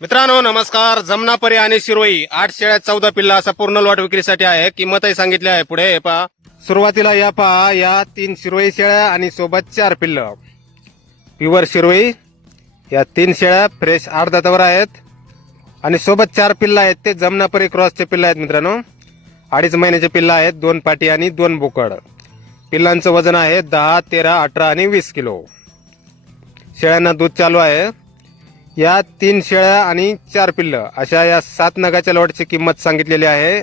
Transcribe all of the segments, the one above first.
मित्रांनो नमस्कार. जमनापरी आणि शिरोई आठ शेळ्या चौदा पिल्ला असा पूर्ण लॉट विक्रीसाठी आहे. किंमतही सांगितली आहे पुढे. हे पहा. सुरुवातीला या पहा. या तीन शिरोई शेळ्या आणि सोबत चार पिल्ल. प्युअर शिरोई. या तीन शेळ्या फ्रेश आठ दातावर आहेत. आणि सोबत चार पिल्ला आहेत ते जमनापरी क्रॉसचे पिल्ला आहेत मित्रांनो. अडीच महिन्याचे पिल्ला आहेत दोन पाटी आणि दोन बोकड. पिल्लांचं वजन आहे दहा तेरा अठरा आणि वीस किलो. शेळ्यांना दूध चालू आहे. या तीन शेळ्या आणि चार पिल्लं अशा या सात नगाच्या लॉटची किंमत सांगितलेली आहे.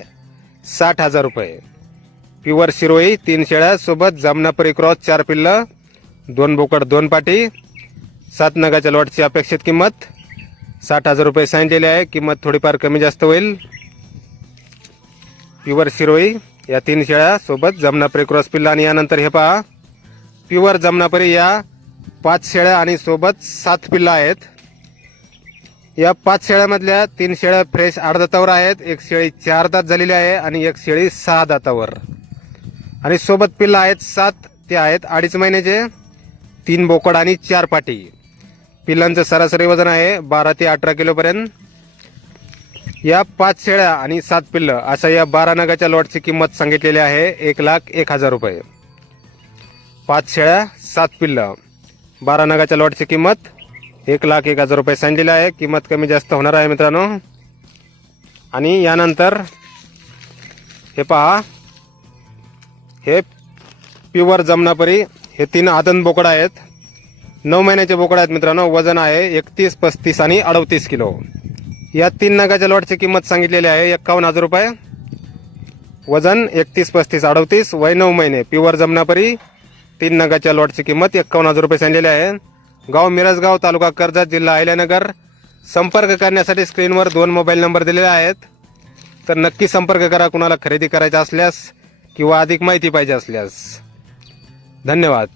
साठ हजार रुपये. प्युअर शिरोई तीन शेळ्या सोबत क्रॉस चार पिल्लं दोन बोकड दोन पाटी. सात नगाच्या लॉटची अपेक्षित किंमत साठ हजार रुपये सांगितलेली आहे. किंमत थोडीफार कमी जास्त होईल. प्युअर शिरोई या तीन शेळ्या सोबत जमनापरी क्रॉस पिल्ला आणि यानंतर हे पहा. प्युअर जमनापरी या पाच शेळ्या आणि सोबत सात पिल्ला आहेत. या पाच शेळ्यामधल्या तीन शेळ्या फ्रेश आठ दातावर आहेत. एक शेळी चार दात झालेली आहे आणि एक शेळी सहा दातावर. आणि सोबत पिल्ला आहेत सात ते आहेत अडीच महिन्याचे तीन बोकड आणि चार पाटी. पिल्लांचं सरासरी वजन आहे बारा ते अठरा किलोपर्यंत. या पाच शेळ्या आणि सात पिल्लं अशा या बारा नगाच्या लॉटची किंमत सांगितलेली आहे एक लाख एक हजार रुपये. पाच शेळ्या सात पिल्लं. बारा नगाच्या लॉटची किंमत एक लाख एक हजार रुपये सांगितलेली आहे. किंमत कमी जास्त होणार आहे मित्रांनो. आणि यानंतर हे पहा. हे प्युअर जमनापरी हे तीन आदन बोकडा आहेत. नऊ महिन्याचे बोकडा आहेत मित्रांनो. वजन आहे एकतीस पस्तीस आणि अडतीस किलो. या तीन नगाच्या लॉटची किंमत सांगितलेली आहे. एक्कावन्न हजार रुपये. वजन एकतीस पस्तीस अडतीस. वय नऊ महिने. प्युअर जमनापरी तीन नगाच्या लॉटची किंमत एक्कावन्न हजार रुपये सांगितलेली आहे. गाव मिरजगाव तालुका कर्जत जिल्हा अहिल्यानगर. संपर्क करण्यासाठी स्क्रीनवर दोन मोबाईल नंबर दिलेले आहेत. तर नक्की संपर्क करा कुणाला खरेदी करायचा असल्यास किंवा अधिक माहिती पाहिजे असल्यास. धन्यवाद.